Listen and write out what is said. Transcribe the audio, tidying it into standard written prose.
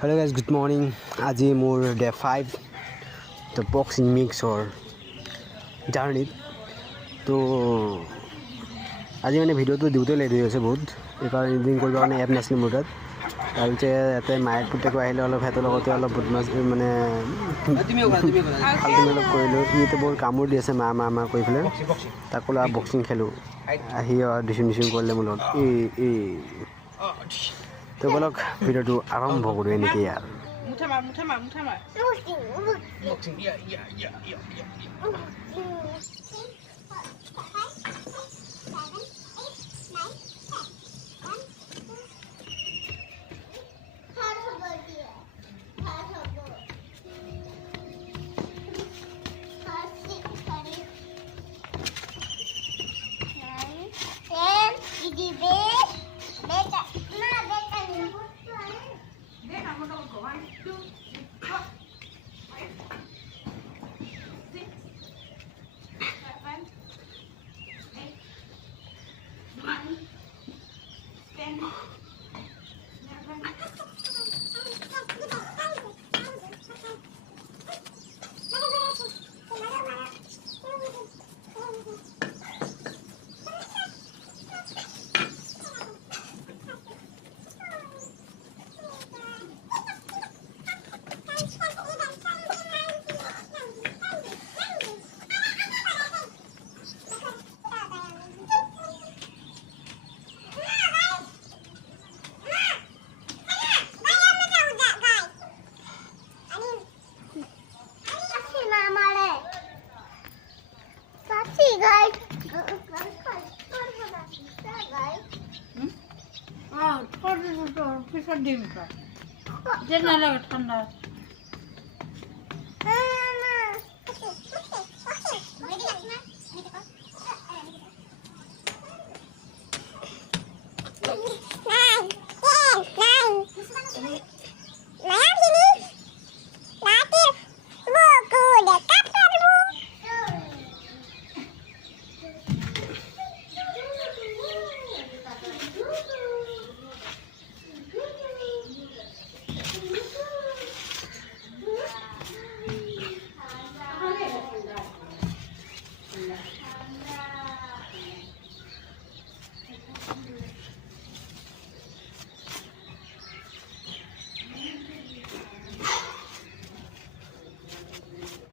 Hello guys, good morning. আজি মোৰ ডে 5 তো বক্সিং মিক্সৰ জাৰ্ণিত তো আজি মানে ভিডিঅ'টো দিওঁতে লেট হৈ আছে বহুত এইকাৰণে এডিটিং কৰিবৰ কাৰণে এপ নাছিল মোৰ তাত তাৰপিছত ইয়াতে মায়ে পুতেকো আহিলে অলপ সিহঁতৰ লগতে অলপ বদমাছ মানে ফাল্টুমি অলপ কৰিলোঁ ইটো বহুত কামোৰ দি আছে মা কৈ পেলাই তাক ক'লোঁ বক্সিং খেলোঁ আহি ডিচিং কৰিলে মোৰ লগত তো বলক ভিডিঅ'টো আৰম্ভ কৰোঁ এনেকৈ আৰু Mucha más. Boxing, yeah. ঠান্ডা